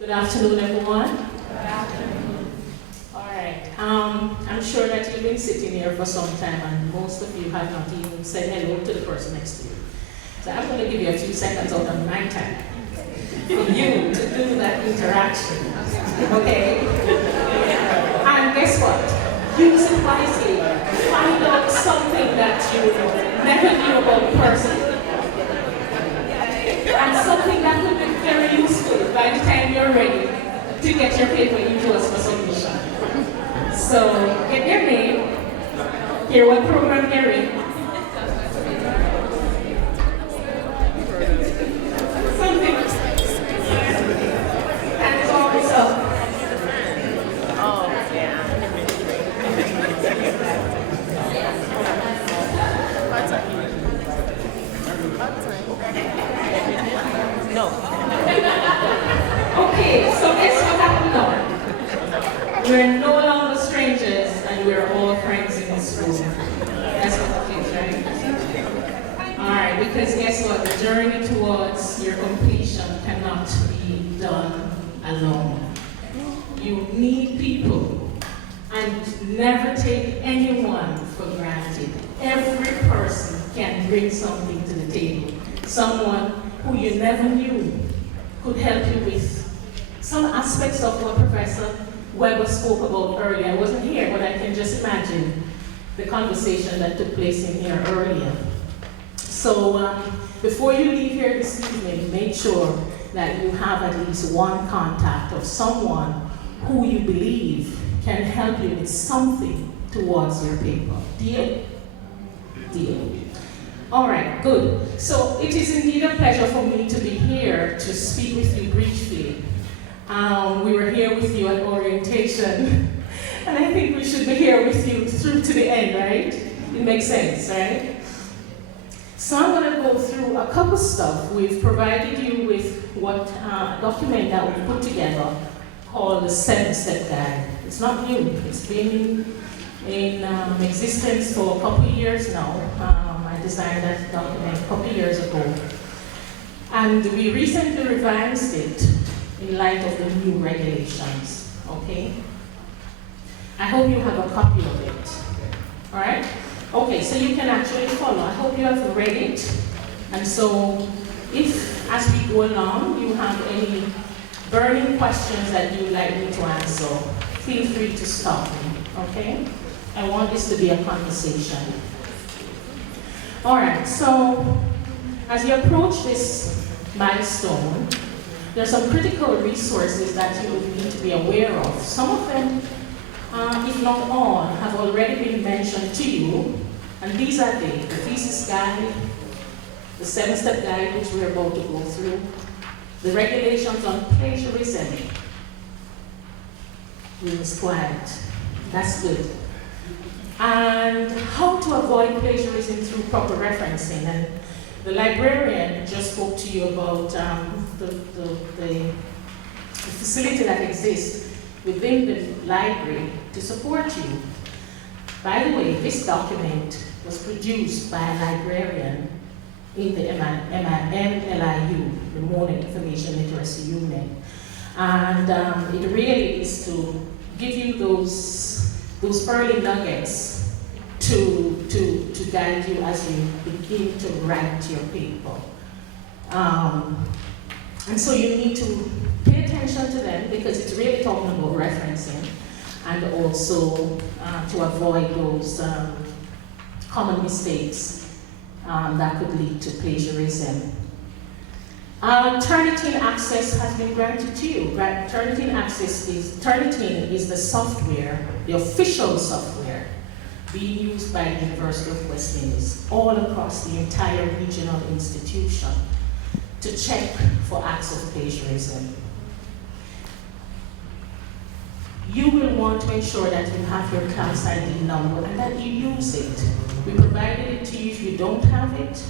Good afternoon, everyone. Good afternoon. All right. I'm sure that you've been sitting here for some time, and most of you have not even said hello to the person next to you. So I'm going to give you a few seconds out of my time for you to do that interaction. Okay? And guess what? Use it wisely. Find out something that you never knew about the person. And something that will be very useful by the time you're ready to get your paper into us for submission. So, get your name, hear what program you're in. Something. And it's always up. Oh, yeah. No. Okay, so guess what happened now? We're no longer strangers and we're all friends in this room. That's what it is, right? Alright, because guess what? The journey towards your completion cannot be done alone. You need people, and never take anyone for granted. Every person can bring something to the table. Someone who you never knew could help you with some aspects of what Professor Weber spoke about earlier. I wasn't here, but I can just imagine the conversation that took place in here earlier. So before you leave here this evening, make sure that you have at least one contact of someone who you believe can help you with something towards your paper. Deal? Deal. All right, good. So it is indeed a pleasure for me to be here to speak with you briefly. We were here with you at orientation, and I think we should be here with you through to the end, right? It makes sense, right? So I'm going to go through a couple stuff. We've provided you with what document that we put together called the 7-Step Guide. It's not new. It's been in existence for a couple of years now. I designed that document a couple of years ago. And we recently revised it in light of the new regulations, okay? I hope you have a copy of it, all right? Okay, so you can actually follow. I hope you have read it. And so if, as we go along, you have any burning questions that you'd like me to answer, feel free to stop me, okay? I want this to be a conversation. All right, so as you approach this milestone, there are some critical resources that you would need to be aware of. Some of them, if not all, have already been mentioned to you, and these are the thesis guide, the 7-step guide, which we're about to go through, the regulations on plagiarism. We was quiet. That's good. And how to avoid plagiarism through proper referencing. And the librarian just spoke to you about the facility that exists within the library to support you. By the way, this document was produced by a librarian in the MLIU, the Morning Information Literacy Unit. And it really is to give you those early nuggets to guide you as you begin to write your paper. And so you need to pay attention to them because it's really talking about referencing and also to avoid those common mistakes that could lead to plagiarism. Turnitin access has been granted to you. Turnitin is the software, the official software being used by the University of West Indies all across the entire regional institution to check for acts of plagiarism. You will want to ensure that you have your class ID number and that you use it. We provided it to you. If you don't have it,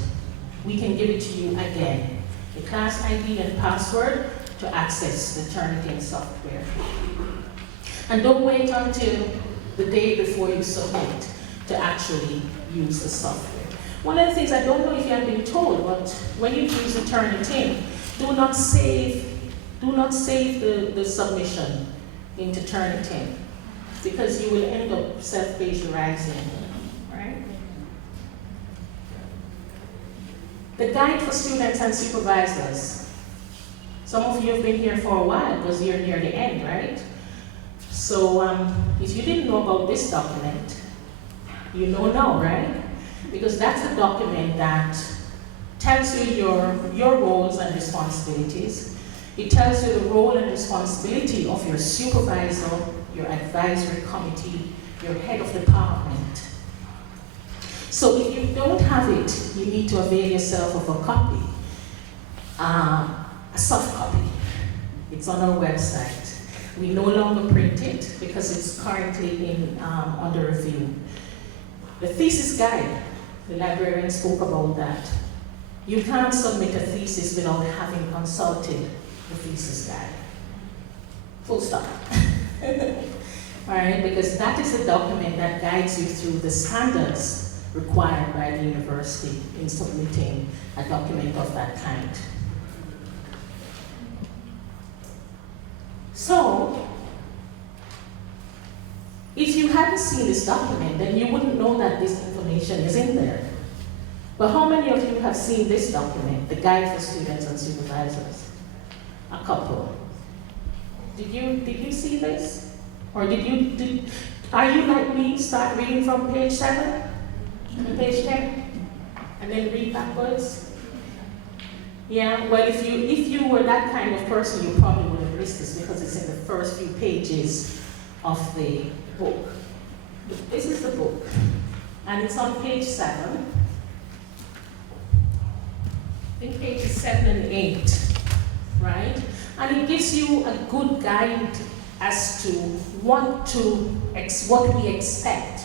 we can give it to you again. The class ID and password to access the Turnitin software. And don't wait until the day before you submit to actually use the software. One of the things, I don't know if you have been told, but when you use the Turnitin, do not save Do not save the submission into Turnitin, because you will end up self-plagiarizing, right? The guide for students and supervisors. Some of you have been here for a while because you're near the end, right? So if you didn't know about this document, you know now, right? Because that's a document that tells you your roles and responsibilities. It tells you the role and responsibility of your supervisor, your advisory committee, your head of department. So if you don't have it, you need to avail yourself of a copy, a soft copy. It's on our website. We no longer print it because it's currently under review. The thesis guide, the librarian spoke about that. You can't submit a thesis without having consulted the thesis guide. Full stop. All right, because that is the document that guides you through the standards required by the university in submitting a document of that kind. So, if you hadn't seen this document, then you wouldn't know that this information is in there. But how many of you have seen this document, the Guide for Students and Supervisors? A couple. Did you see this? Or are you like me, start reading from page 7 and page 10? And then read backwards? Yeah, well, if you were that kind of person, you probably would have missed this because it's in the first few pages of the book. This is the book, and it's on page 7. I think pages 7 and 8, right? And it gives you a good guide as to what we expect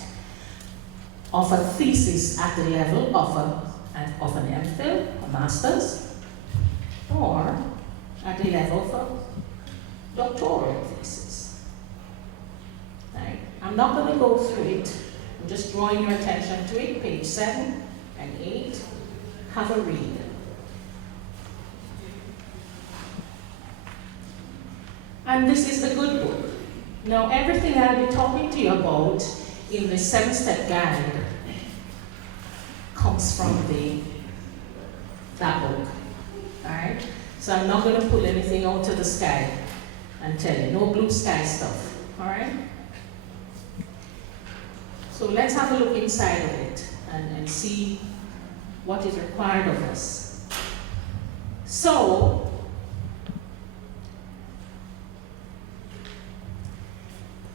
of a thesis at the level of an MPhil, a master's, or at the level of a doctoral thesis. Right? I'm not going to go through it. I'm just drawing your attention to it, page 7 and 8. Have a read. And this is the good book. Now, everything I'll be talking to you about in the 7-step guide comes from that book. All right? So I'm not going to pull anything out of the sky and tell you. No blue sky stuff. All right? So let's have a look inside of it and see what is required of us. So,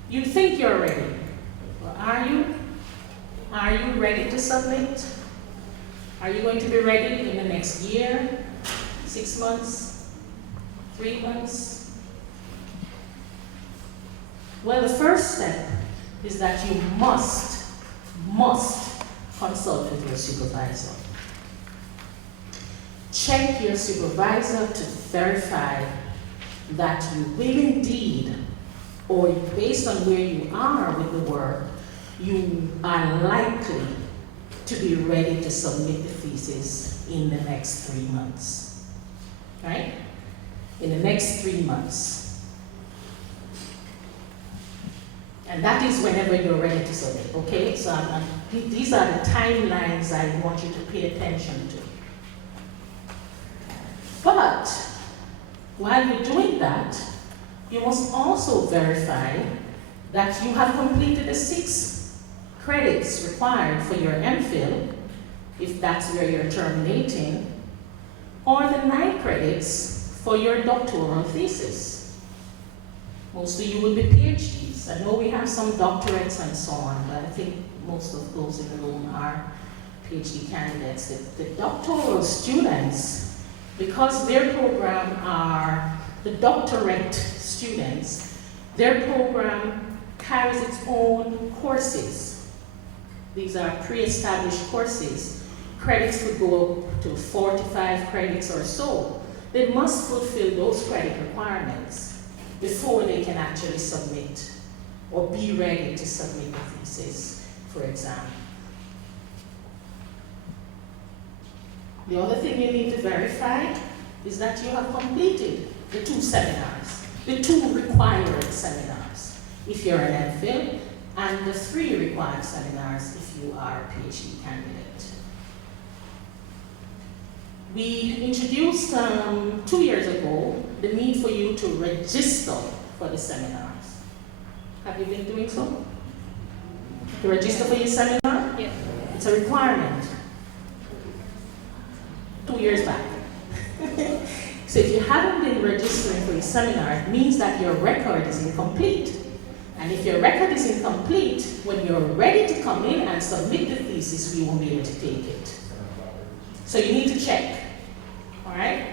you think you're ready. Well, are you? Are you ready to submit? Are you going to be ready in the next year, 6 months, 3 months? Well, the first step is that you must consult with your supervisor. Check your supervisor to verify that you will indeed, or based on where you are with the work, you are likely to be ready to submit the thesis in the next 3 months, right? In the next 3 months. And that is whenever you're ready to submit, okay? So these are the timelines I want you to pay attention to. But while you're doing that, you must also verify that you have completed the 6 credits required for your MPhil, if that's where you're terminating, or the 9 credits for your doctoral thesis. Most of you will be PhDs. I know we have some doctorates and so on, but I think most of those in the room are PhD candidates. The doctoral students, because their program are the doctorate students, their program carries its own courses. These are pre-established courses. Credits could go up to 45 credits or so. They must fulfill those credit requirements before they can actually submit or be ready to submit the thesis for exam. The other thing you need to verify is that you have completed the two seminars, the two required seminars if you're an MPhil, and the 3 required seminars if you are a PhD candidate. We introduced 2 years ago the need for you to register for the seminars. Have you been doing so? To register for your seminar? Yes. It's a requirement. 2 years back. So if you haven't been registering for your seminar, it means that your record is incomplete. And if your record is incomplete, when you're ready to come in and submit the thesis, we won't be able to take it. So you need to check. All right?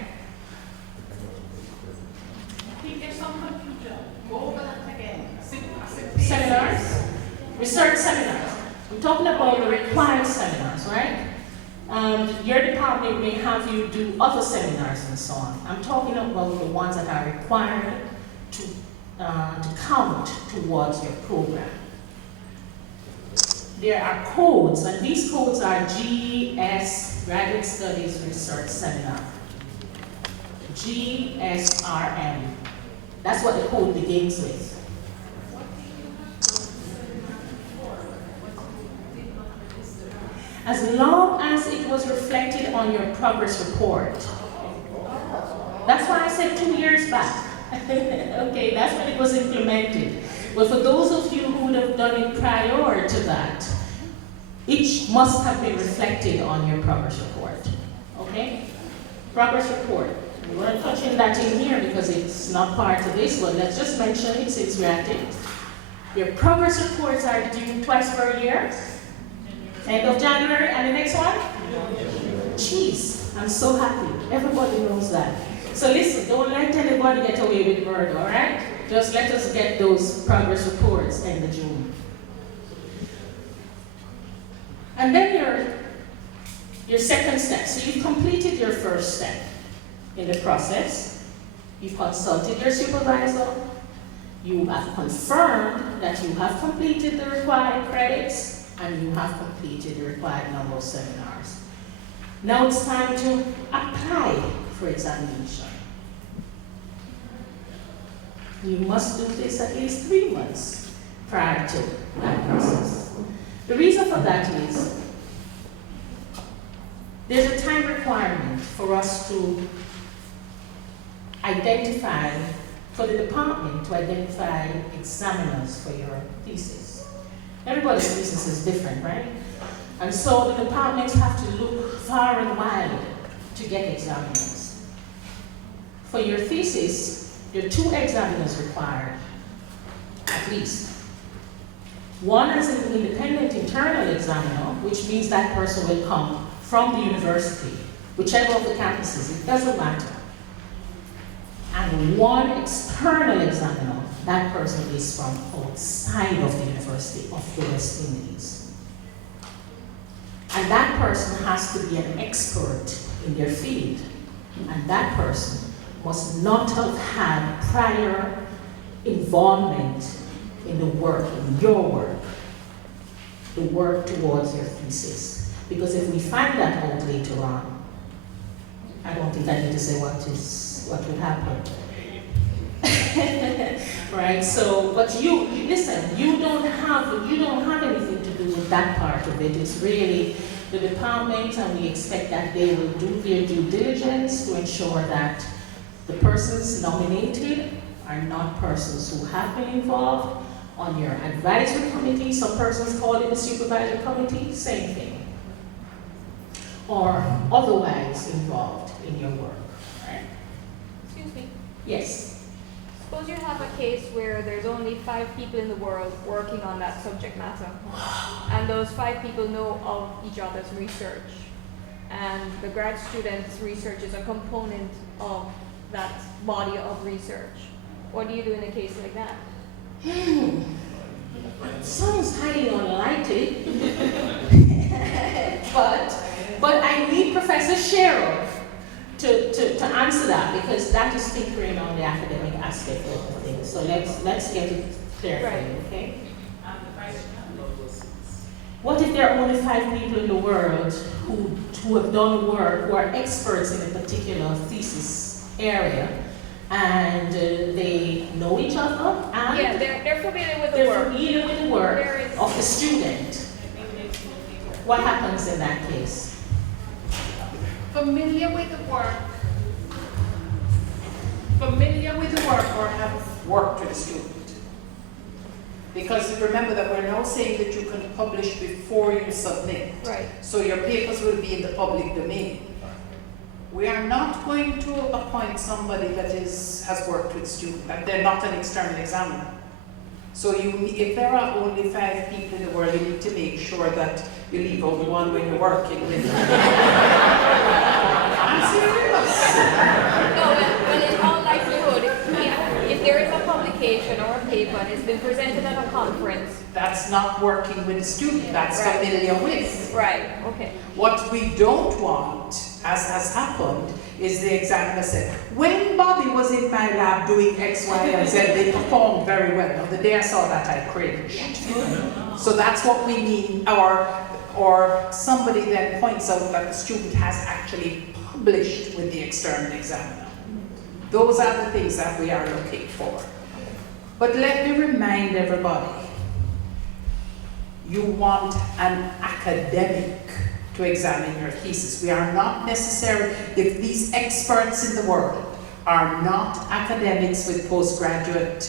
Seminars, research seminars. I'm talking about the required seminars, right? Your department may have you do other seminars and so on. I'm talking about the ones that are required to count towards your program. There are codes, and these codes are GS, Graduate Studies Research Seminar. GSRM. That's what the code begins with. As long as it was reflected on your progress report. That's why I said 2 years back. Okay, that's when it was implemented. But for those of you who would have done it prior to that, it must have been reflected on your progress report. Okay? Progress report. We weren't touching that in here because it's not part of this, but let's just mention it since we're at it. Your progress reports are due twice per year. End of January, and the next one? Jeez, I'm so happy. Everybody knows that. So listen, don't let anybody get away with murder, all right? Just let us get those progress reports end of June. And then your second step. So you've completed your first step in the process. You've consulted your supervisor. You have confirmed that you have completed the required credits, and you have completed the required number of seminars. Now it's time to apply for examination. You must do this at least 3 months prior to that process. The reason for that is there's a time requirement for us to identify, for the department to identify examiners for your thesis. Everybody's thesis is different, right? And so the departments have to look far and wide to get examiners. For your thesis, there are 2 examiners required, at least. One is an independent internal examiner, which means that person will come from the university, whichever of the campuses, it doesn't matter. And one external examiner, that person is from outside of the University of the West Indies. And that person has to be an expert in their field. And that person must not have had prior involvement in the work, in your work, the work towards your thesis. Because if we find that out later on, I don't think I need to say what would happen. Right, so, but you listen, you don't have anything to do with that part of it. It's really the department, and we expect that they will do their due diligence to ensure that the persons nominated are not persons who have been involved on your advisory committee. Some persons called in the supervisory committee, same thing. Or otherwise involved in your work, right? Excuse me. Yes. Suppose you have a case where there's only 5 people in the world working on that subject matter, and those 5 people know of each other's research, and the grad student's research is a component of that body of research. What do you do in a case like that? Sounds highly unlikely, but I need Professor Cheryl to answer that, because that is tinkering on the academic aspect of things. So let's get it clear for you, okay? What if there are only 5 people in the world who have done work, who are experts in a particular thesis area, and they know each other, and Yeah, they're familiar with the they're work. familiar with the work There is- of the student. What happens in that case? Familiar with the work or have worked with a student. Because remember that we're now saying that you can publish before you submit. Right. So your papers will be in the public domain. We are not going to appoint somebody that has worked with students, and they're not an external examiner. So if there are only 5 people in the world, you need to make sure that you leave out one when you're working with them. I'm serious. No, well, in all likelihood, if there is a publication or a paper and it's been presented at a conference. That's not working with a student, that's Right. familiar with. Right, okay. What we don't want, as has happened, is the examiner said, when Bobby was in my lab doing X, Y, and Z, they performed very well. Now, the day I saw that, I cringed. So that's what we mean, or somebody then points out that the student has actually published with the external examiner. Those are the things that we are looking for. But let me remind everybody, you want an academic to examine your thesis. We are not necessarily, if these experts in the world are not academics with postgraduate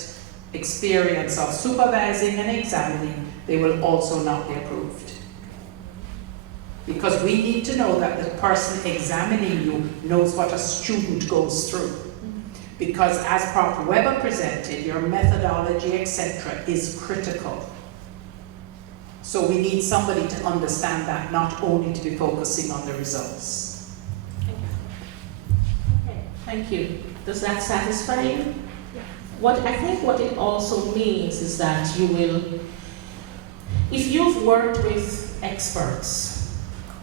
experience of supervising and examining, they will also not be approved. Because we need to know that the person examining you knows what a student goes through. Because as Prof. Weber presented, your methodology, etc., is critical. So we need somebody to understand that, not only to be focusing on the results. Okay, thank you. Does that satisfy you? I think what it also means is that you will, if you've worked with experts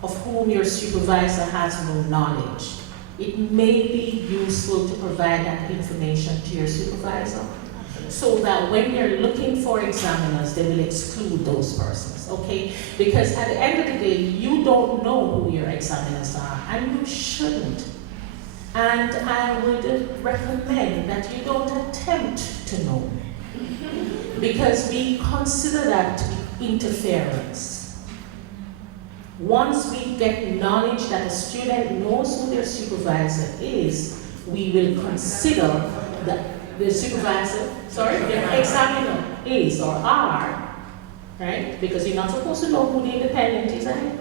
of whom your supervisor has no knowledge, it may be useful to provide that information to your supervisor so that when you're looking for examiners, they will exclude those persons, okay? Because at the end of the day, you don't know who your examiners are, and you shouldn't. And I would recommend that you don't attempt to know, because we consider that to be interference. Once we get knowledge that a student knows who their supervisor is, we will consider that the supervisor, their examiner is or are, right? Because you're not supposed to know who the independent is either.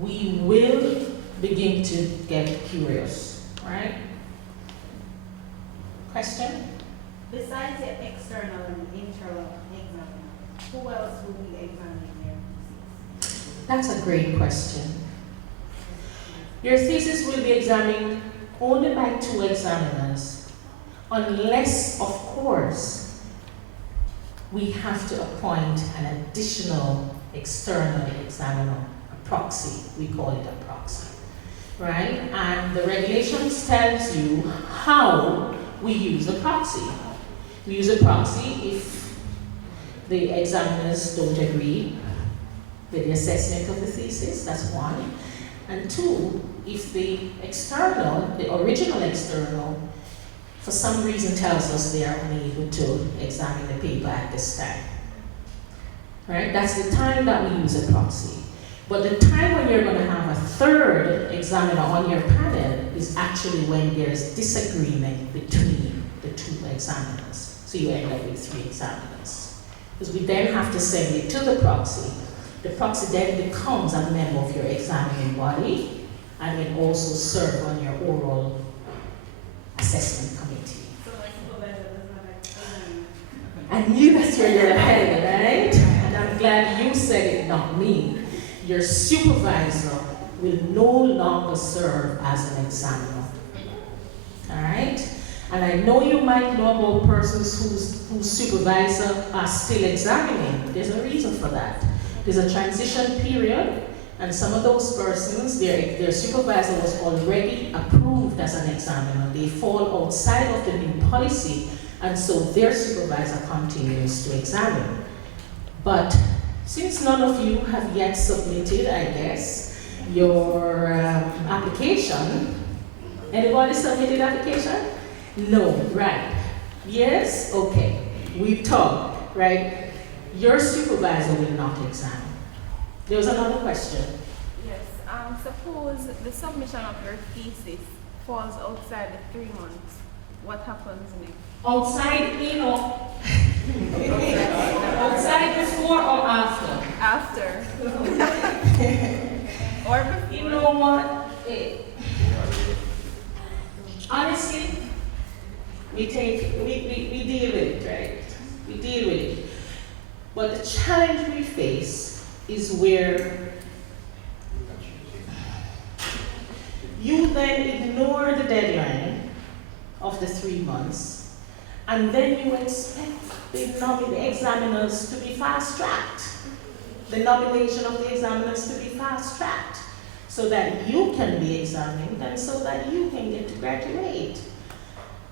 We will begin to get curious, right? Question? Besides the external and internal examiner, who else will be examining your thesis? That's a great question. Your thesis will be examined only by 2 examiners, unless, of course, we have to appoint an additional external examiner, a proxy. We call it a proxy, right? And the regulations tells you how we use a proxy. We use a proxy if the examiners don't agree with the assessment of the thesis, that's 1. And 2, if the external, the original external, for some reason tells us they are unable to examine the paper at this time. Right? That's the time that we use a proxy. But the time when you're going to have a 3rd examiner on your panel is actually when there's disagreement between the 2 examiners. So you end up with 3 examiners. Because we then have to send it to the proxy. The proxy then becomes a member of your examining body and will also serve on your oral assessment committee. So my supervisor does not examine. I knew that's where you're headed, right? And I'm glad you said it, not me. Your supervisor will no longer serve as an examiner. All right? And I know you might know about persons whose supervisor are still examining. There's a reason for that. There's a transition period, and some of those persons, their supervisor was already approved as an examiner. They fall outside of the new policy, and so their supervisor continues to examine. But since none of you have yet submitted, I guess, your application, Anybody submitted application? No, right. Yes? Okay. We've talked, right? Your supervisor will not examine. There was another question. Yes. Suppose the submission of your thesis falls outside the 3 months. What happens next? Outside in or outside before or after? After. Or before. You know what? Honestly, we deal with it, right? We deal with it. But the challenge we face is where you then ignore the deadline of the 3 months, and then you expect the examiners to be fast-tracked. The nomination of the examiners to be fast-tracked, so that you can be examined and so that you can get to graduate.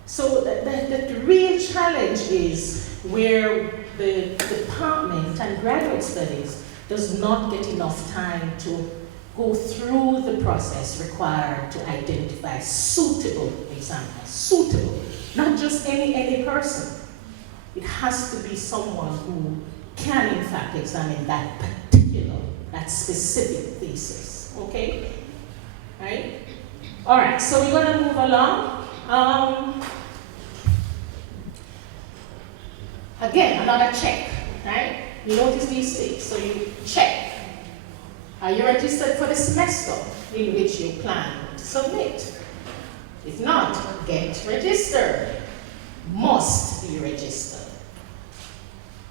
So the real challenge is where the department and graduate studies does not get enough time to go through the process required to identify suitable examiners. Suitable, not just any person. It has to be someone who can in fact examine that particular, that specific thesis. Okay? Right? All right, so we're going to move along. Again, another check, right? You notice these things, so you check. Are you registered for the semester in which you plan to submit? If not, get registered. Must be registered.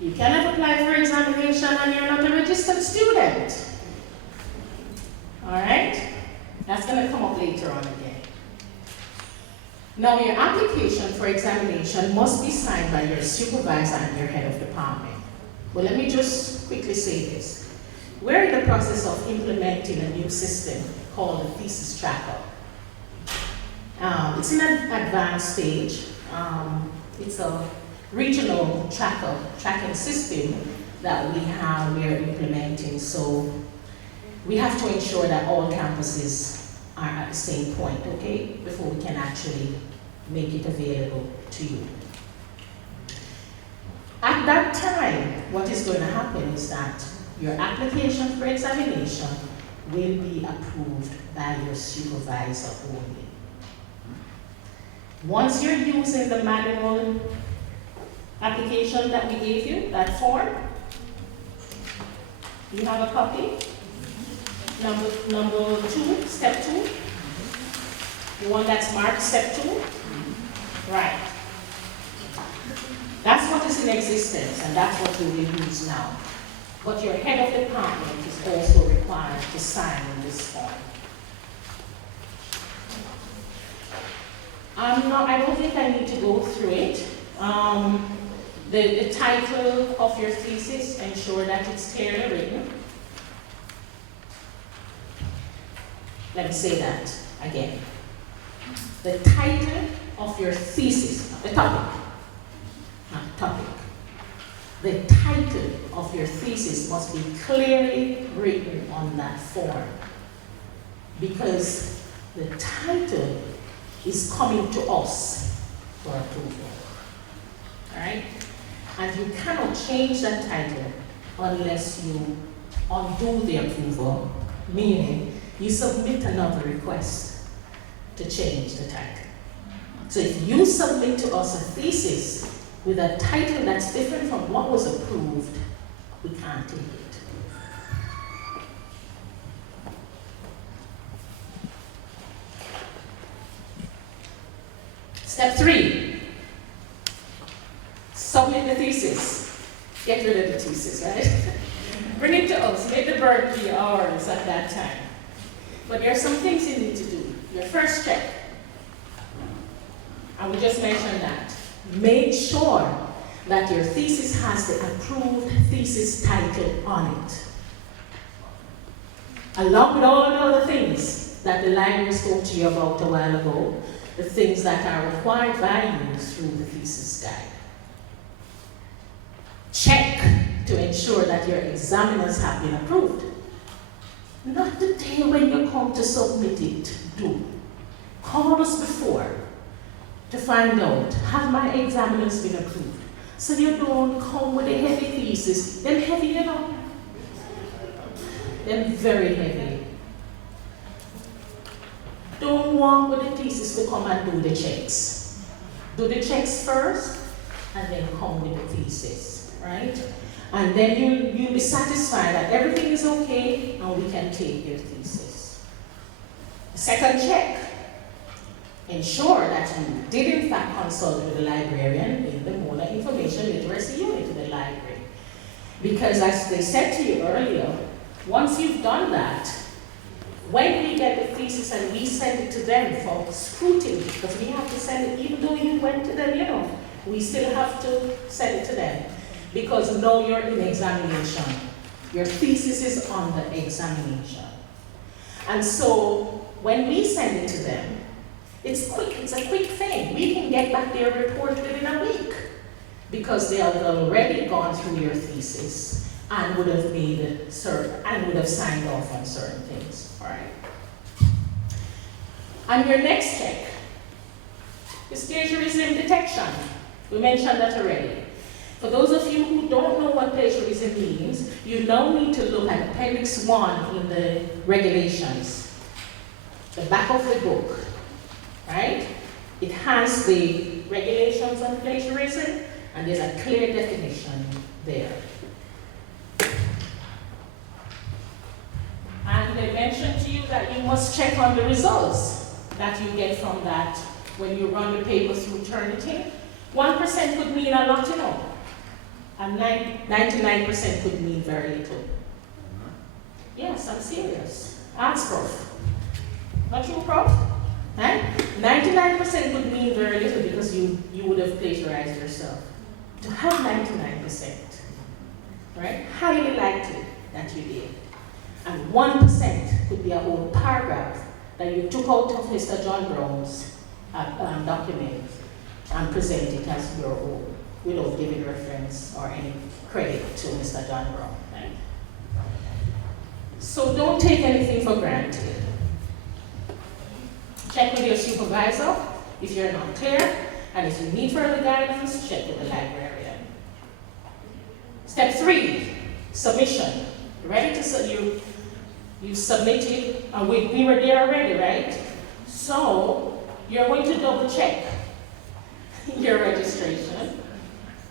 You cannot apply for examination and you're not a registered student. All right? That's going to come up later on again. Now, your application for examination must be signed by your supervisor and your head of department. But let me just quickly say this. We're in the process of implementing a new system called the Thesis Tracker. It's in an advanced stage. It's a regional tracking system that we're implementing. So we have to ensure that all campuses are at the same point, okay, before we can actually make it available to you. At that time, what is going to happen is that your application for examination will be approved by your supervisor only. Once you're using the manual application that we gave you, that form, you have a copy? Number 2, step 2? The one that's marked step 2? Right. That's what is in existence, and that's what we will use now. But your head of department is also required to sign in this form. I don't think I need to go through it. The title of your thesis, ensure that it's clearly written. Let me say that again. The title of your thesis, not the topic, not the topic. The title of your thesis must be clearly written on that form, because the title is coming to us for approval. All right? And you cannot change that title unless you undo the approval, meaning you submit another request to change the title. So if you submit to us a thesis with a title that's different from what was approved, we can't take it. Step 3, submit the thesis. Get rid of the thesis, right? Bring it to us, make the burden be ours at that time. But there are some things you need to do. Your first check, and we just mentioned that. Make sure that your thesis has the approved thesis title on it, along with all the other things that the library spoke to you about a while ago, the things that are required by you through the thesis guide. Check to ensure that your examiners have been approved. Not the day when you come to submit it, do. Call us before to find out, have my examiners been approved? So you don't come with a heavy thesis. Them heavy, you know. Them very heavy. Don't want with the thesis to come and do the checks. Do the checks first, and then come with the thesis, right? And then you'll be satisfied that everything is okay, and we can take your thesis. Second check. Ensure that you did in fact consult with the librarian in the Mola Information Literacy Unit of the library. Because as they said to you earlier, once you've done that, when we get the thesis and we send it to them for scrutiny, because we have to send it, even though you went to them, you know, we still have to send it to them. Because now you're in examination. Your thesis is on the examination. And so when we send it to them, it's quick, it's a quick thing. We can get back their report within a week because they have already gone through your thesis and would have made certain and would have signed off on certain things. All right. And your next check is plagiarism detection. We mentioned that already. For those of you who don't know what plagiarism means, you now need to look at Appendix 1 in the regulations, the back of the book. Right? It has the regulations on plagiarism, and there's a clear definition there. And they mentioned to you that you must check on the results that you get from that when you run the paper through Turnitin. 1% could mean a lot, you know, and 99% could mean very little. Yes, I'm serious. Ask Prof. Not you, Prof? Right? 99% would mean very little because you would have plagiarized yourself. To have 99%, right? Highly likely that you did. And 1% could be a whole paragraph that you took out of Mr. John Brown's document and present it as your own without giving reference or any credit to Mr. John Brown. Right? So don't take anything for granted. Check with your supervisor if you're not clear, and if you need further guidance, check with the librarian. Step 3, submission. Ready to you submitted, and we were there already, right? So you're going to double check your registration,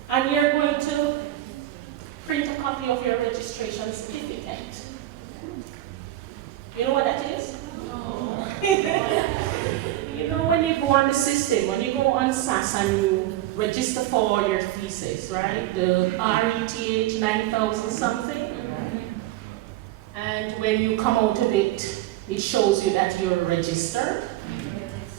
and you're going to print a copy of your registration certificate. You know what that is? You know when you go on the system, when you go on SAS and you register for your thesis, right? The RETH 9000 something. And when you come out of it, it shows you that you're registered.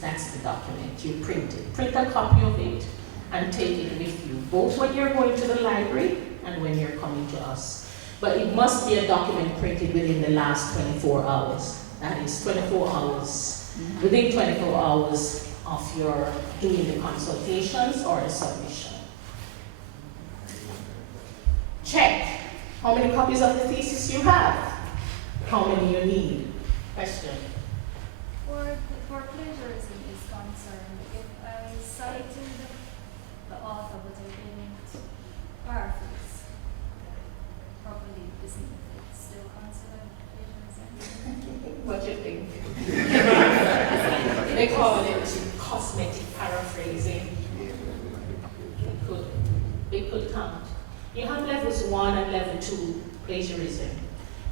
That's the document. You print it. Print a copy of it and take it with you, both when you're going to the library and when you're coming to us. But it must be a document printed within the last 24 hours. That is 24 hours, within 24 hours of your doing the consultations or the submission. Check how many copies of the thesis you have, how many you need. Question. For plagiarism is concerned, if I cited the author but I didn't paraphrase properly, isn't it still considered plagiarism? What you think? They call it cosmetic paraphrasing. It could count. You have levels 1 and level 2 plagiarism.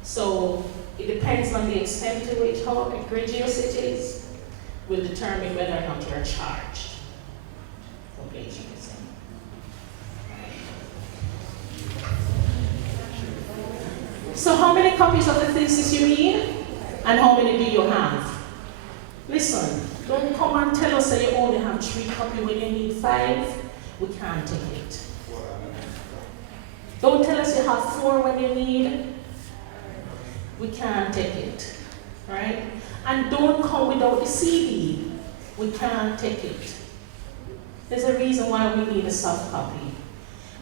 So it depends on the extent to which, how egregious it is, will determine whether or not you're charged for plagiarism. So how many copies of the thesis you need? And how many do you have? Listen, don't come and tell us that you only have 3 copies when you need 5. We can't take it. Don't tell us you have 4 when you need. We can't take it, right? And don't come without the CD. We can't take it. There's a reason why we need a soft copy.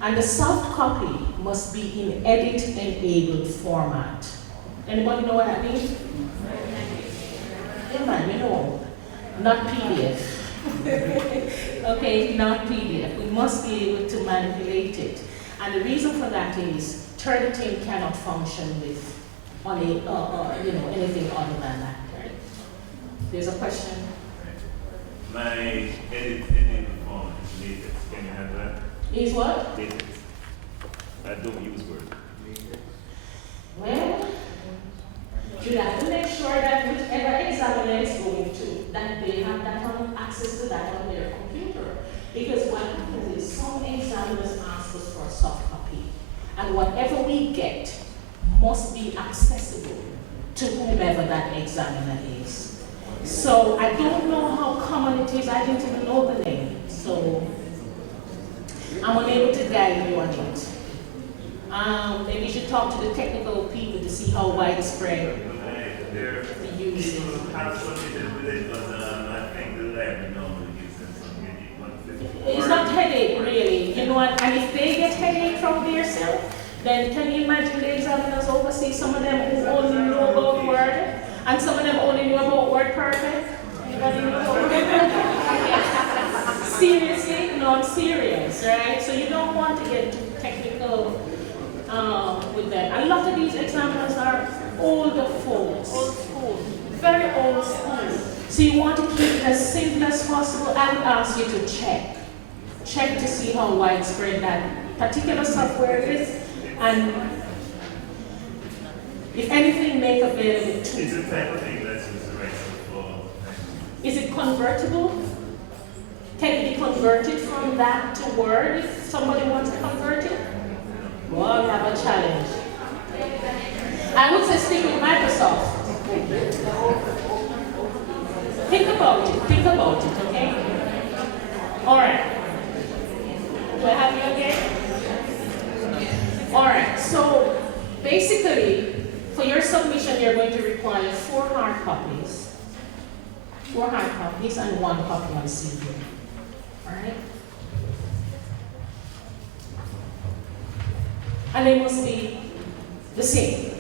And the soft copy must be in edit-enabled format. Anybody know what that means? Yeah, man, you know. not PDF. Okay, not PDF. We must be able to manipulate it. And the reason for that is Turnitin cannot function with on a, anything other than that. Right? There's a question. My editing form is latex. Can you have that? Is what? Latex. I don't use Word. Well, you have to make sure that whichever examiner is going to, that they have access to that on their computer. Because what happens is some examiners ask us for a soft copy. And whatever we get must be accessible to whomever that examiner is. So I don't know how common it is. I didn't even know the name. So I'm unable to guide you on it. Maybe you should talk to the technical people to see how widespread the use is. Have something with it, but I think the lab normally gives them some headache. It's not headache, really. You know what? And if they get headache from themselves, then can you imagine the examiners overseas? Some of them who only know about Word, and some of them only know about Word Perfect. Anybody know about Word Perfect? Seriously? No, I'm serious, right? So you don't want to get too technical with them. A lot of these examiners are older folks. Old school. Very old school. So you want to keep it as simple as possible. I would ask you to check. Check to see how widespread that particular software is. And if anything, make available to It's a type of thing that's just right for. Is it convertible? Can it be converted from that to Word if somebody wants to convert it? Well, we have a challenge. I would say stick with Microsoft. Think about it, okay? All right. Do I have you okay? All right, so basically, for your submission, you're going to require 4 hard copies. 4 hard copies and 1 copy on CD. All right? And they must be the same.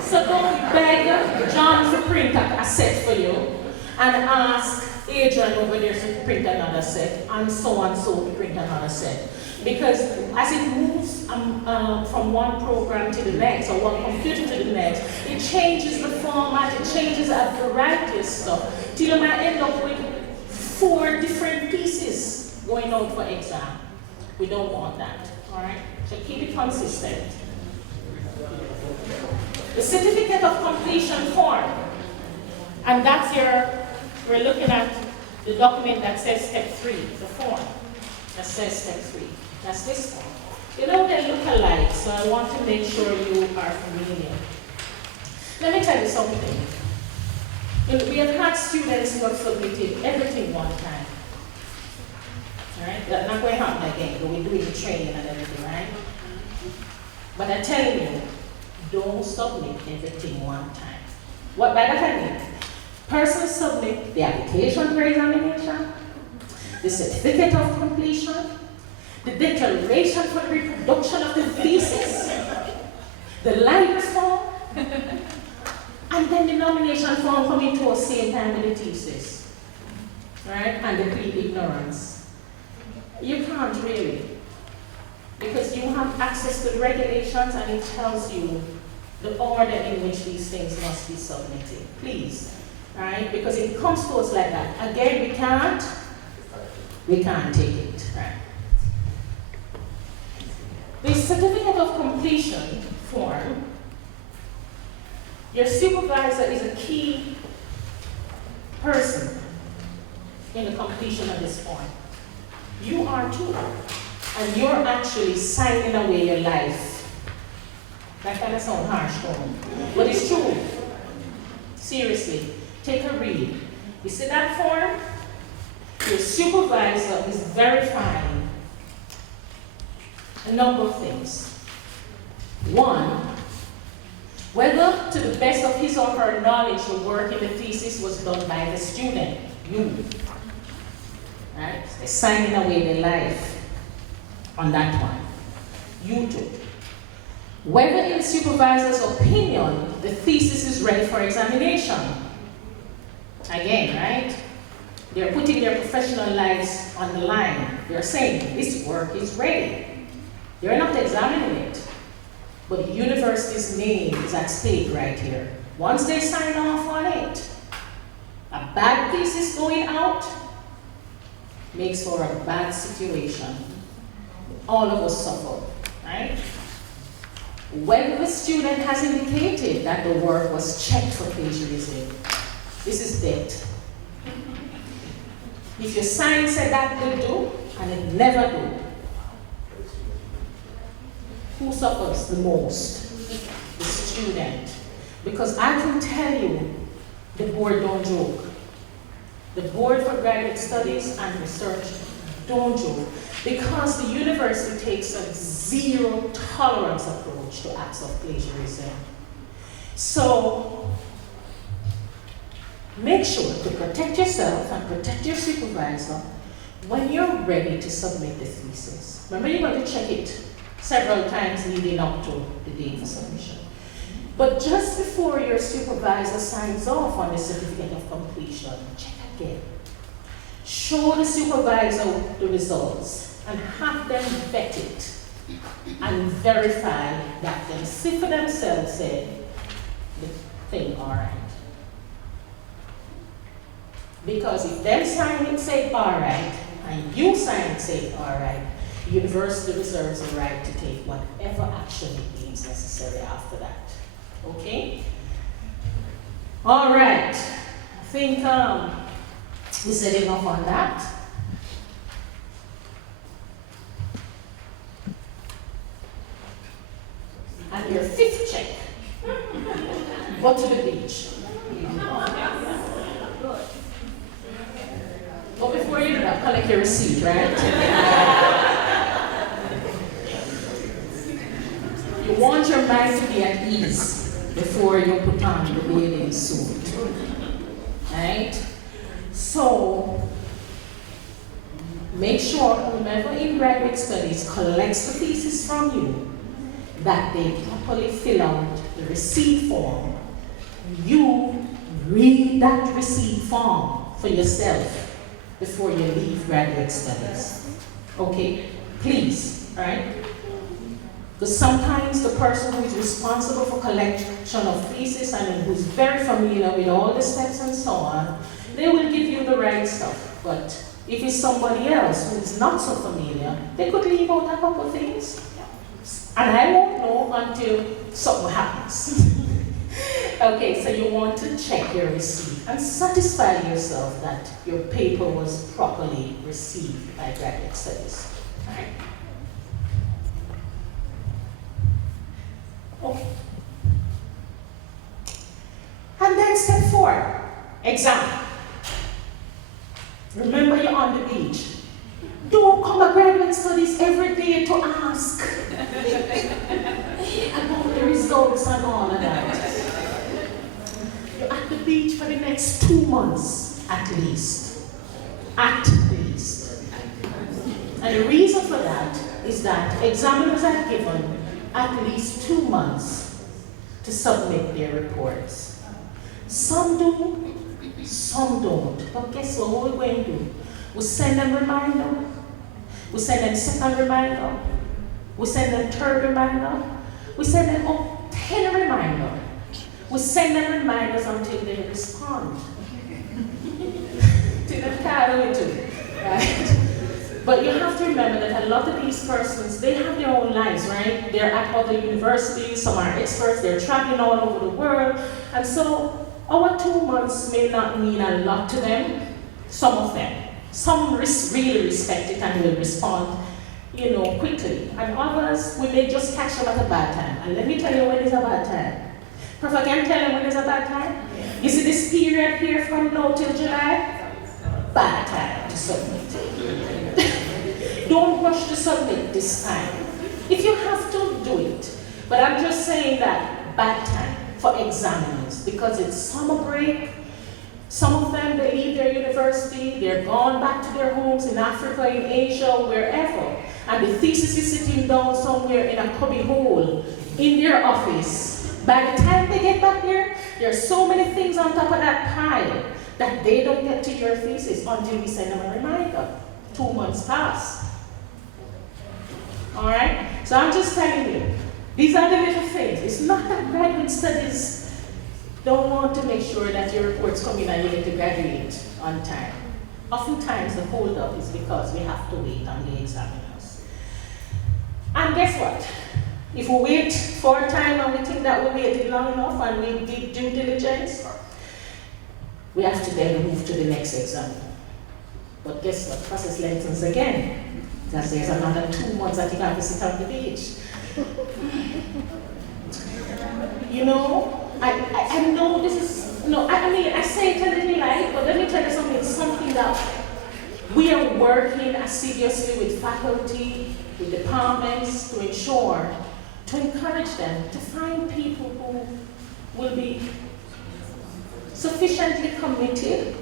So don't beg John to print a set for you and ask Adrian over there to print another set and so to print another set. Because as it moves from one program to the next or one computer to the next, it changes the format, it changes a variety of stuff. Till you might end up with 4 different pieces going out for exam. We don't want that, all right? So keep it consistent. The certificate of completion form, and that's we're looking at the document that says step 3, the form that says step 3. That's this form. You know they look alike, so I want to make sure you are familiar. Let me tell you something. We have had students who have submitted everything one time. All right, that's not going to happen again, but we're doing the training and everything, right? But I tell you, don't submit everything one time. What by that I mean? Person submit the application for examination, the certificate of completion, the declaration for the reproduction of the thesis, the library form, and then the nomination form coming to us same time with the thesis, right? And the plead ignorance. You can't really, because you have access to the regulations and it tells you the order in which these things must be submitted. Please, right? Because it comes to us like that. Again, we can't take it, right? The certificate of completion form, your supervisor is a key person in the completion of this form. You are too, and you're actually signing away your life. That kind of sounds harsh, but it's true. Seriously, take a read. You see that form? Your supervisor is verifying a number of things. 1, whether to the best of his or her knowledge the work in the thesis was done by the student, you. Right? They're signing away their life on that one. You too. Whether in the supervisor's opinion, the thesis is ready for examination. Again, right? They're putting their professional lives on the line. They're saying this work is ready. They're not examining it. But the university's name is at stake right here. Once they sign off on it, a bad thesis going out makes for a bad situation. All of us suffer, right? When the student has indicated that the work was checked for plagiarism, this is debt. If your sign said that will do, and it never do, who suffers the most? The student. Because I can tell you, the board don't joke. The Board for Graduate Studies and Research don't joke. Because the university takes a zero tolerance approach to acts of plagiarism. So, make sure to protect yourself and protect your supervisor when you're ready to submit the thesis. Remember, you're going to check it several times leading up to the date for submission. But just before your supervisor signs off on the certificate of completion, check again. Show the supervisor the results and have them vet it and verify that they see for themselves said the thing all right. Because if them sign it say all right and you sign it say all right, the university reserves the right to take whatever action it deems necessary after that. Okay? All right. I think we said enough on that. And your fifth check. Go to the beach. But before you do that, collect your receipt, right? You want your mind to be at ease before you put on the bathing suit. Right? So, make sure whomever in graduate studies collects the thesis from you, that they properly fill out the receipt form. You read that receipt form for yourself before you leave graduate studies. Okay? Please, right? Because sometimes the person who is responsible for collection of thesis and who's very familiar with all the steps and so on, they will give you the right stuff. But if it's somebody else who is not so familiar, they could leave out a couple of things. And I won't know until something happens. Okay, so you want to check your receipt and satisfy yourself that your paper was properly received by graduate studies. Right? Okay. And then step 4, exam. Remember, you're on the beach. Don't come to graduate studies every day to ask about the results and all of that. You're at the beach for the next 2 months, at least. At least. And the reason for that is that examiners are given at least 2 months to submit their reports. Some do, some don't. But guess what we're going to do? We send them reminder. We send them second reminder. We send them third reminder. We send them 10 reminder. We send them reminders until they respond. Till they can't do it, right? But you have to remember that a lot of these persons, they have their own lives, right? They're at other universities, some are experts, they're traveling all over the world. And so our 2 months may not mean a lot to them, some of them. Some really respect it and will respond, quickly. And others, we may just catch them at a bad time. And let me tell you when is a bad time. Prof, I can tell you when is a bad time? You see this period here from now till July? Bad time to submit. Don't rush to submit this time. If you have to, do it. But I'm just saying that bad time for examiners because it's summer break. Some of them, they leave their university, they're gone back to their homes in Africa, in Asia, wherever. And the thesis is sitting down somewhere in a cubby hole, in their office. By the time they get back there are so many things on top of that pile that they don't get to your thesis until we send them a reminder. 2 months pass. All right? So I'm just telling you, these are the little things. It's not that graduate studies don't want to make sure that your reports come in and you get to graduate on time. Oftentimes the holdup is because we have to wait on the examiners. And guess what? If we wait for a time and we think that we waited long enough and we did due diligence, we have to then move to the next exam. But guess what? Process lengthens again. Because there's another 2 months that you have to sit on the beach. You know, I know this is, no, I mean, I say it a little light, but let me tell you something. It's something that we are working assiduously with faculty, with departments to ensure, to encourage them to find people who will be sufficiently committed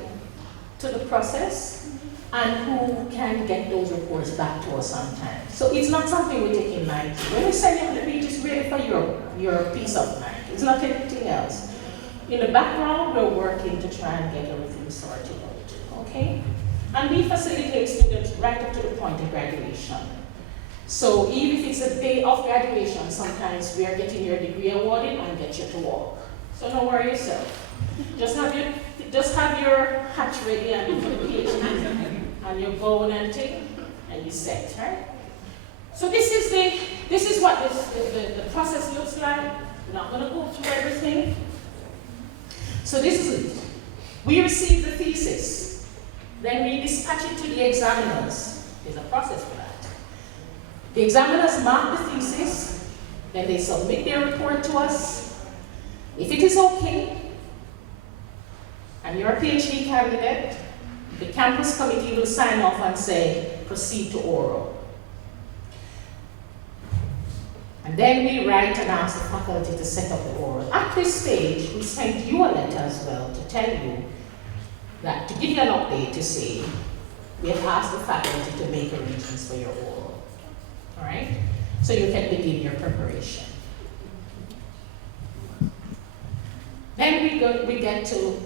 to the process and who can get those reports back to us on time. So it's not something we take in mind. When we send you on the beach, it's really for your peace of mind. It's not anything else. In the background, we're working to try and get everything sorted out, okay? And we facilitate students right up to the point of graduation. So even if it's a day of graduation, sometimes we are getting your degree awarded and get you to walk. So don't worry yourself. Just have your hat ready and you put the PhD and your gown and thing, and you set, right? So this is what the process looks like. I'm not going to go through everything. So this is it. We receive the thesis, then we dispatch it to the examiners. There's a process for that. The examiners mark the thesis, then they submit their report to us. If it is okay, and you're a PhD candidate, the campus committee will sign off and say, proceed to oral. And then we write and ask the faculty to set up the oral. At this stage, we send you a letter as well to tell you that, to give you an update to say, we have asked the faculty to make arrangements for your oral. All right? So you can begin your preparation. Then we get to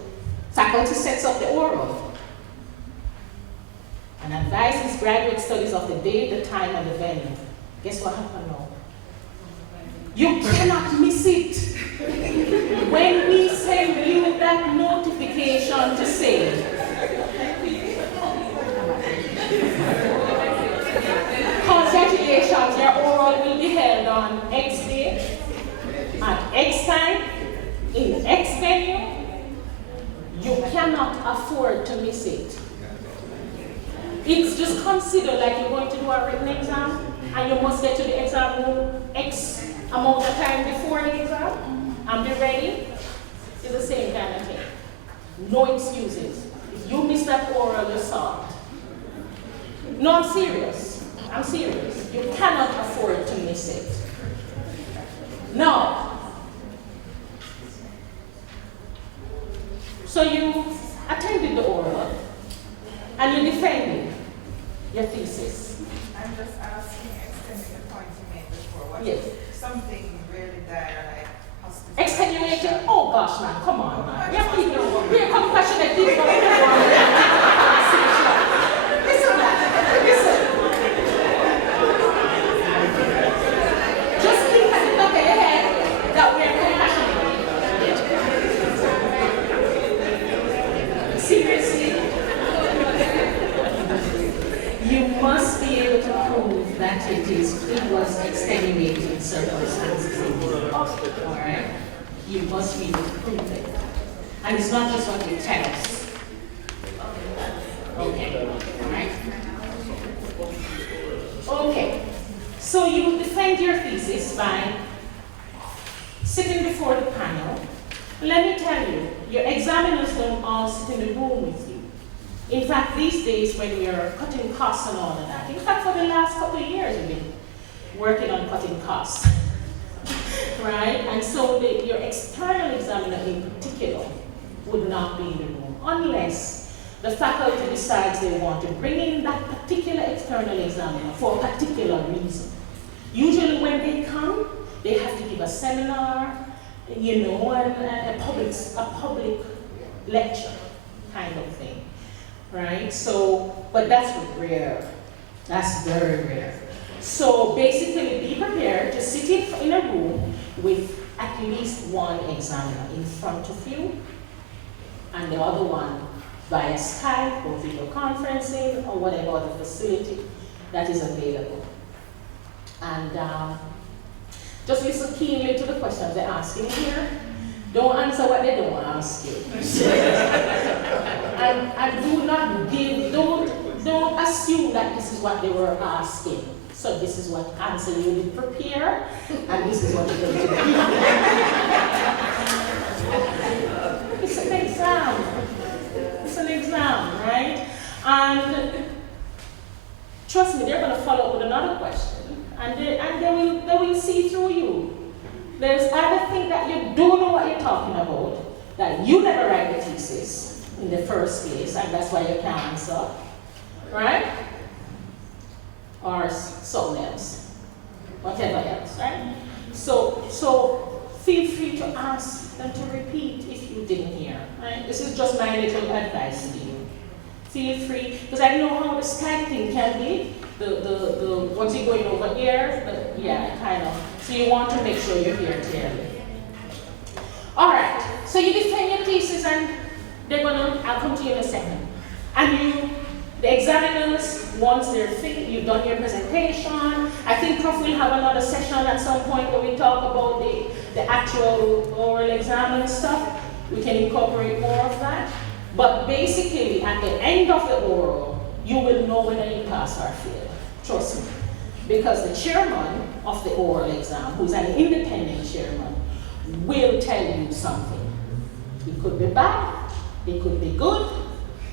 faculty sets up the oral and advises graduate studies of the date, the time, and the venue. Guess what happened now? You cannot miss it. When we send you that notification to say, congratulations, your oral will be held on X day, at X time, in X venue, you cannot afford to miss it. It's just considered like you're going to do a written exam and you must get to the exam room X amount of time before the exam and be ready. It's the same kind of thing. No excuses. If you miss that oral, you're solved. No, I'm serious. I'm serious. You cannot afford to miss it. Now, so you attended the oral and you defended your thesis. I'm just asking, extending the point you made before. What Yes. if something really dire like hospital? Extenuating? Oh gosh, man, come on, man. We are people, we are compassionate people. Listen, man, listen. Just think at the back of your head that we are compassionate. Seriously. You must be able to prove that it was extenuating circumstances in the hospital, all right? You must be able to prove it. And it's not just what you tell us. Okay, all right? Okay, so you defend your thesis by sitting before the panel. Let me tell you, your examiners don't all sit in the room with you. In fact, these days when we are cutting costs and all of that, in fact, for the last couple of years we've been working on cutting costs, right? And so your external examiner in particular would not be in the room unless the faculty decides they want to bring in that particular external examiner for a particular reason. Usually when they come, they have to give a seminar, you know, and a public lecture kind of thing, right? So, but that's rare. That's very rare. So basically, be prepared to sit in a room with at least one examiner in front of you, and the other one via Skype or video conferencing or whatever other facility that is available. And just listen keenly to the questions they're asking here. Don't answer what they don't ask you. and do not give, don't assume that this is what they were asking. So this is what answer you will prepare, and this is what you're going to do. It's an exam. It's an exam, right? And trust me, they're going to follow up with another question, and they will see through you. There's either thing that you don't know what you're talking about, that you never write the thesis in the first place, and that's why you can't answer, right? Or something else, whatever else, right? So feel free to ask them to repeat if you didn't hear, right? This is just my little advice to you. Feel free, because I know how the Skype thing can be, the what's he going over here, but yeah, kind of. So you want to make sure you hear clearly. All right, so you defend your thesis, and I'll come to you in a second. And the examiners, once they're finished, you've done your presentation. I think Prof will have another session at some point where we talk about the actual oral exam and stuff. We can incorporate more of that. But basically, at the end of the oral, you will know whether you pass or fail. Trust me. Because the chairman of the oral exam, who's an independent chairman, will tell you something. It could be bad, it could be good,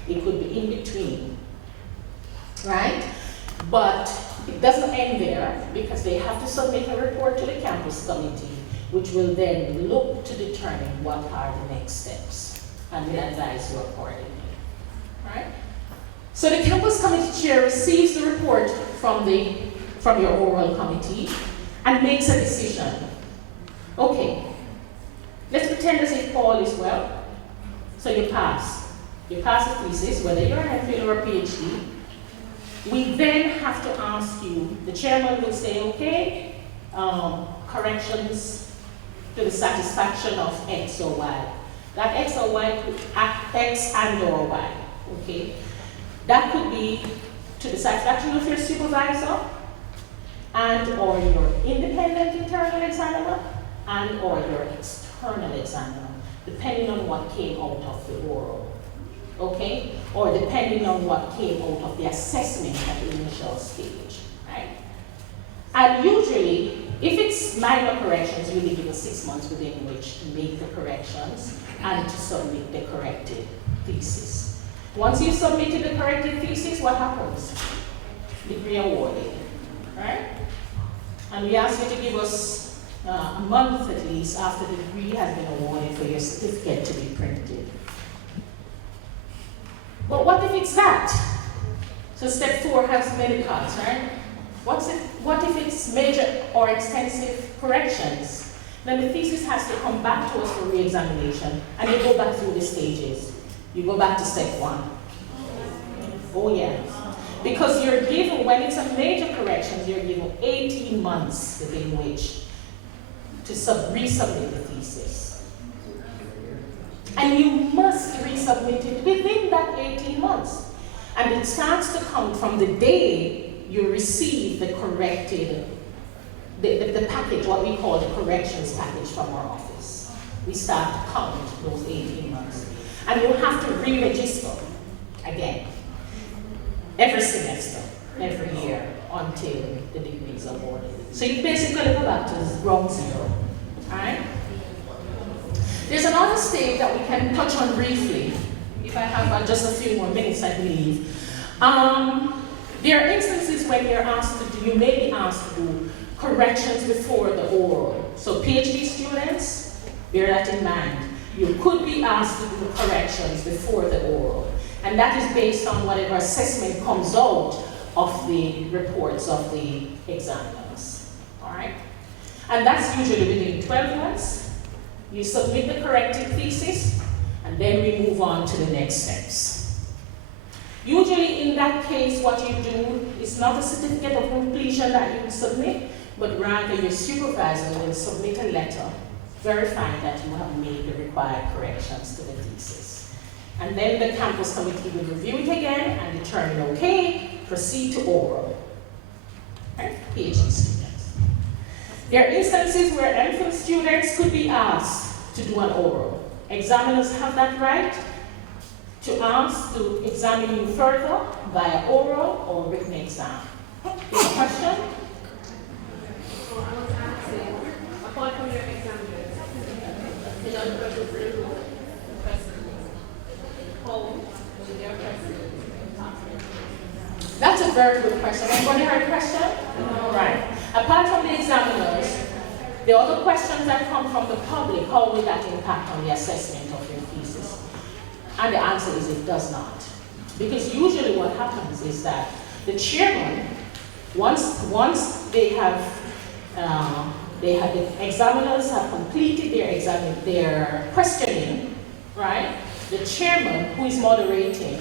it could be in between. Right? But it doesn't end there, because they have to submit a report to the campus committee, which will then look to determine what are the next steps, and will advise you accordingly. Right? So the campus committee chair receives the report from your oral committee and makes a decision. Okay, let's pretend as if all is well. So you pass. You pass the thesis, whether you're an MPhil or a PhD. We then have to ask you, the chairman will say, okay, corrections to the satisfaction of X or Y. That X or Y, X and or Y, okay? That could be to the satisfaction of your supervisor, and or your independent internal examiner, and or your external examiner, depending on what came out of the oral, okay? Or depending on what came out of the assessment at the initial stage, right? And usually, if it's minor corrections, you'll be given 6 months within which to make the corrections and to submit the corrected thesis. Once you've submitted the corrected thesis, what happens? Degree awarded, right? And we ask you to give us a month at least after the degree has been awarded for your certificate to be printed. But what if it's that? So step 4 has many parts, right? What if it's major or extensive corrections? Then the thesis has to come back to us for re-examination, and you go back through the stages. You go back to step 1. Oh yeah. Because you're given, when it's a major corrections, you're given 18 months within which to resubmit the thesis. And you must resubmit it within that 18 months. And it starts to count from the day you receive the corrected, the package, what we call the corrections package from our office. We start to count those 18 months. And you have to re-register again, every semester, every year, until the degree is awarded. So you basically go back to ground zero, all right? There's another stage that we can touch on briefly, if I have just a few more minutes, I believe. There are instances when you may be asked to do corrections before the oral. So PhD students, bear that in mind. You could be asked to do corrections before the oral. And that is based on whatever assessment comes out of the reports of the examiners. All right? And that's usually within 12 months. You submit the corrected thesis, and then we move on to the next steps. Usually in that case, what you do is not a certificate of completion that you submit, but rather your supervisor will submit a letter verifying that you have made the required corrections to the thesis. And then the campus committee will review it again and determine, okay, proceed to oral. Okay? PhD students. There are instances where MPhil students could be asked to do an oral. Examiners have that right to ask to examine you further via oral or written exam. Is a question? So I was asking, apart from your examiners, the other persons in the room, home, with their presence. That's a very good question. Anybody heard a question? No. Right. Apart from the examiners, the other questions that come from the public, how will that impact on the assessment of your thesis? And the answer is it does not. Because usually what happens is that the chairman, once they have the examiners have completed their questioning, right? The chairman who is moderating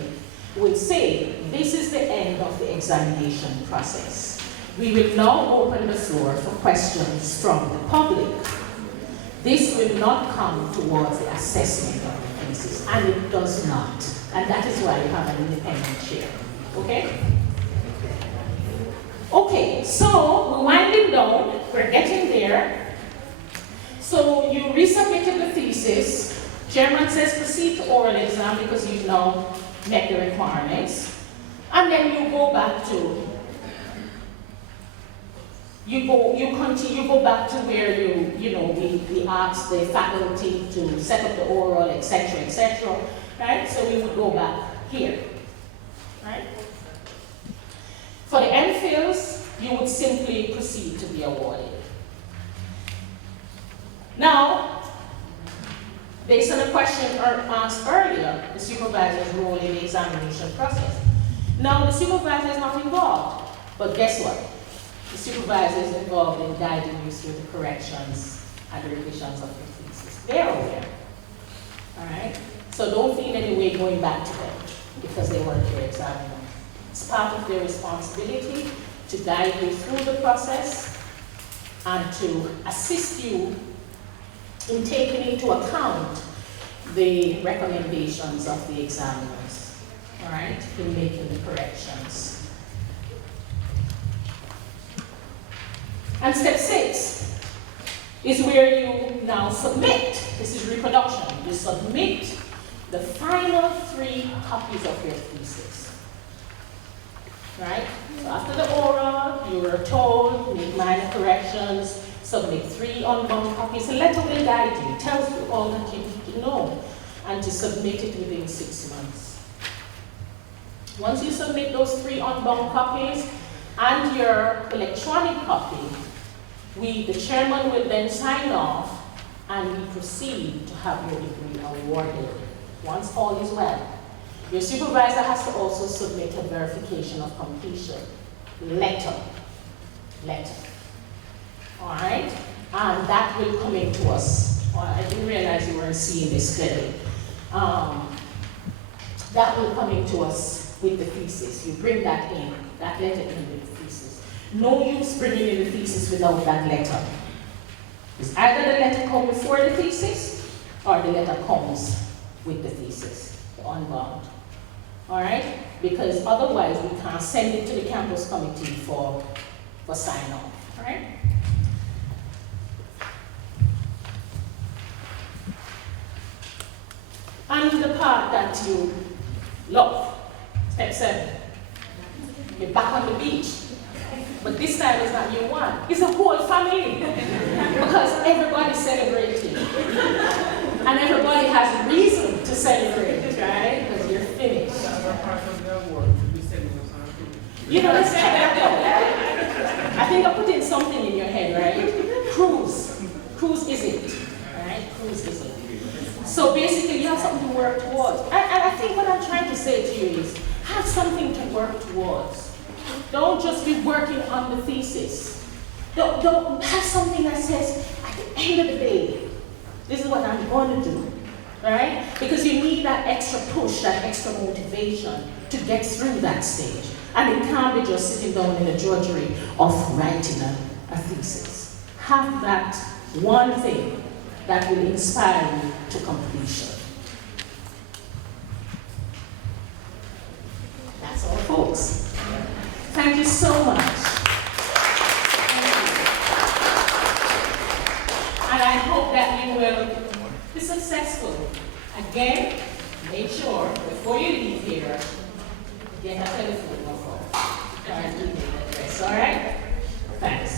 will say, this is the end of the examination process. We will now open the floor for questions from the public. This will not come towards the assessment of the thesis, and it does not. And that is why you have an independent chair. Okay? Okay, so we're winding down. We're getting there. So you resubmitted the thesis. Chairman says proceed to oral exam because you've now met the requirements. And then you go back to you go back to where we ask the faculty to set up the oral, etc., right? So we would go back here, right? For the MPhils, you would simply proceed to be awarded. Now, based on a question asked earlier, the supervisor's role in the examination process. Now, the supervisor is not involved, but guess what? The supervisor is involved in guiding you through the corrections and the revisions of your thesis. They're aware, all right? So don't feel any way going back to them because they weren't your examiner. It's part of their responsibility to guide you through the process and to assist you in taking into account the recommendations of the examiners, all right, in making the corrections. And step 6 is where you now submit. This is reproduction. You submit the final 3 copies of your thesis. Right? So after the oral, you were told, make minor corrections, submit 3 unbound copies. A letter will guide you, tells you all that you need to know, and to submit it within 6 months. Once you submit those 3 unbound copies and your electronic copy, the chairman will then sign off and we proceed to have your degree awarded. Once all is well. Your supervisor has to also submit a verification of completion. Letter. All right? And that will come into us. I didn't realize you weren't seeing this clearly. That will come into us with the thesis. You bring that in, that letter in with the thesis. No use bringing in the thesis without that letter. It's either the letter comes before the thesis or the letter comes with the thesis, the unbound. All right? Because otherwise we can't send it to the campus committee for sign off. All right? And the part that you love, step 7. You're back on the beach. But this time it's not you one, it's a whole family. Because everybody's celebrating. And everybody has a reason to celebrate, right? Because you're finished. You know what I'm saying? I think I put in something in your head, right? Cruise. Cruise is it, right? Cruise is it. So basically you have something to work towards. And I think what I'm trying to say to you is, have something to work towards. Don't just be working on the thesis. Don't have something that says, at the end of the day, this is what I'm going to do, right? Because you need that extra push, that extra motivation to get through that stage. And it can't be just sitting down in the drudgery of writing a thesis. Have that one thing that will inspire you to completion. That's all, folks. Thank you so much. And I hope that you will be successful. Again, make sure before you leave here, get a telephone number or an email address, all right? Thanks.